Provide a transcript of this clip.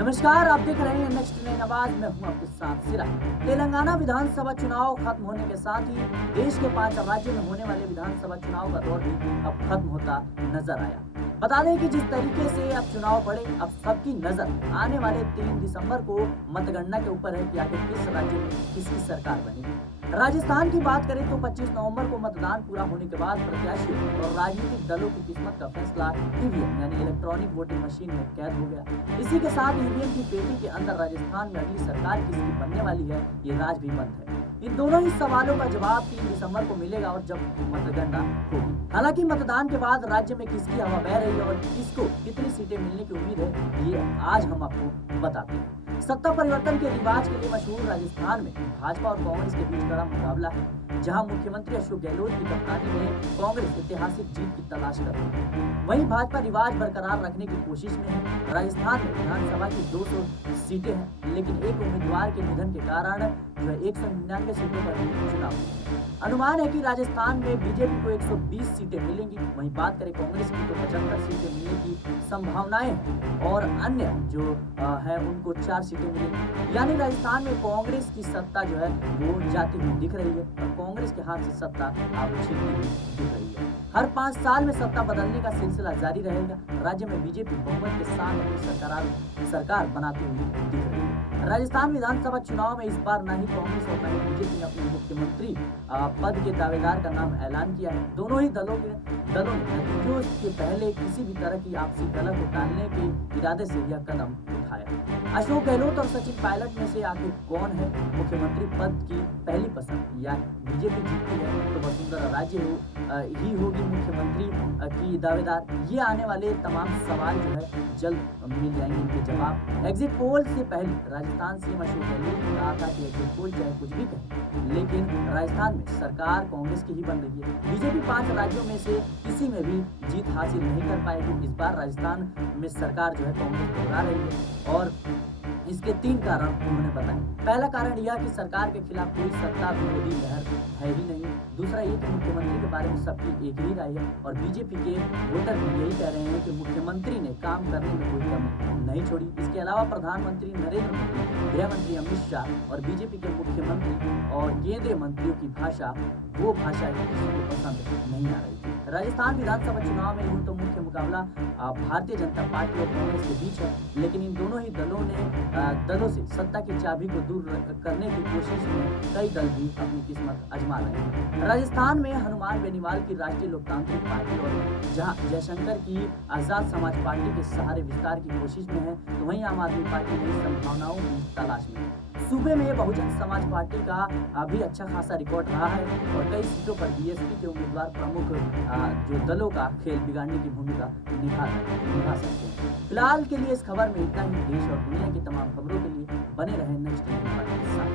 नमस्कार, आप देख रहे हैं नेक्स्ट नई आवाज में हूं आपके साथ सिरा। तेलंगाना विधानसभा चुनाव खत्म होने के साथ ही देश के 5 राज्यों में होने वाले विधानसभा चुनाव का दौर भी अब खत्म होता नजर आया। बता दें कि जिस तरीके से अब चुनाव बढ़े, अब सबकी नजर आने वाले 3 दिसंबर को मतगणना के ऊपर है कि आखिर किस राज्य में किसकी सरकार बनेगी। राजस्थान की बात करें तो 25 नवंबर को मतदान पूरा होने के बाद प्रत्याशियों और राजनीतिक दलों की किस्मत का फैसला ईवीएम यानी इलेक्ट्रॉनिक वोटिंग मशीन में कैद हो गया। इसी के साथ ईवीएम की पेटी के अंदर राजस्थान में अगली सरकार किसकी बनने वाली है, ये राज भी बंद है। इन दोनों ही सवालों का जवाब 3 दिसंबर को मिलेगा और जब मतगणना होगी। हालांकि मतदान के बाद राज्य में किसकी हवा बह रही है और किसको कितनी सीटें मिलने की उम्मीद है, ये आज हम आपको बताते हैं। सत्ता परिवर्तन के रिवाज के लिए मशहूर राजस्थान में भाजपा और कांग्रेस के बीच कड़ा मुकाबला है, जहां मुख्यमंत्री अशोक गहलोत की कप्तानी में कांग्रेस ऐतिहासिक जीत की तलाश कर रही है। वहीं भाजपा रिवाज बरकरार रखने की कोशिश में है। राजस्थान में विधानसभा की 200 सीटें हैं, लेकिन एक उम्मीदवार के निधन के कारण जो 199 सीटों पर चुनाव हुए। अनुमान है कि राजस्थान में बीजेपी को 120 सीटें मिलेंगी। वहीं बात करें कांग्रेस की तो 75 सीटें मिलने की संभावनाएं हैं और अन्य जो है उनको 4 सीटें मिलेंगी। यानी राजस्थान में कांग्रेस की सत्ता जो है वो जाती हुई दिख रही है और कांग्रेस के हाथ से सत्ता अब छीनती हुई दिख रही है। हर 5 साल में सत्ता बदलने का सिलसिला जारी रहेगा। राज्य में बीजेपी बहुमत के साथ अपनी सरकार बनाती हुई दिख रही है। राजस्थान विधानसभा चुनाव में इस बार न ही कांग्रेस और न ही बीजेपी ने अपने मुख्यमंत्री पद के दावेदार का नाम ऐलान किया है। दोनों ही दलों ने नतीजों के पहले किसी भी तरह की आपसी कलह को टालने के इरादे से यह कदम उठाया। अशोक गहलोत और सचिन पायलट में से आखिर कौन है मुख्यमंत्री पद की पहली पसंद? या बीजेपी जीतती है तो वसुंधरा राजे ही होगी मुख्यमंत्री की दावेदार? ये आने वाले तमाम सवाल जो है जल्द मिल जाएंगे इनके जवाब। एग्जिट पोल से पहले राजस्थान सीएम अशोक गहलोत ने कहा था कि एग्जिट पोल चाहे कुछ भी कहे, लेकिन राजस्थान में सरकार कांग्रेस की ही बन रही है। बीजेपी 5 राज्यों में से किसी में भी जीत हासिल नहीं कर पाएगी। इस बार राजस्थान में सरकार जो है कांग्रेस दोहरा रही है और इसके 3 कारण उन्होंने बताए। पहला कारण यह कि सरकार के खिलाफ कोई सत्ता विरोधी लहर है ही नहीं। दूसरा ये कि मुख्यमंत्री के बारे में सबकी एक ही राय है और बीजेपी के वोटर भी यही कह रहे हैं कि मुख्यमंत्री ने काम करने में कोई कमी नहीं छोड़ी। इसके अलावा प्रधानमंत्री नरेंद्र मोदी, गृह मंत्री अमित शाह और बीजेपी के मुख्यमंत्री और केंद्रीय मंत्रियों की भाषा वो भाषा किसी को पसंद नहीं आ रही थी। राजस्थान विधानसभा चुनाव में यूं तो मुख्य मुकाबला भारतीय जनता पार्टी और कांग्रेस के बीच है, लेकिन इन दोनों ही दलों से सत्ता की चाबी को दूर करने की कोशिश में कई दल भी अपनी किस्मत आजमा रहे हैं। राजस्थान में हनुमान बेनीवाल की राष्ट्रीय लोकतांत्रिक पार्टी और जहां जयशंकर की आजाद समाज पार्टी के सहारे विस्तार की कोशिश में है, तो वहीं आम आदमी पार्टी नई संभावनाओं की तलाश में है। सूबे में बहुजन समाज पार्टी का अभी अच्छा खासा रिकॉर्ड रहा है और कई सीटों पर बीएसपी के उम्मीदवार प्रमुख जो दलों का खेल बिगाड़ने की भूमिका निभा सकते हैं। फिलहाल के लिए इस खबर में इतना ही। देश और दुनिया की तमाम खबरों के लिए बने रहे नेक्स्ट के साथ।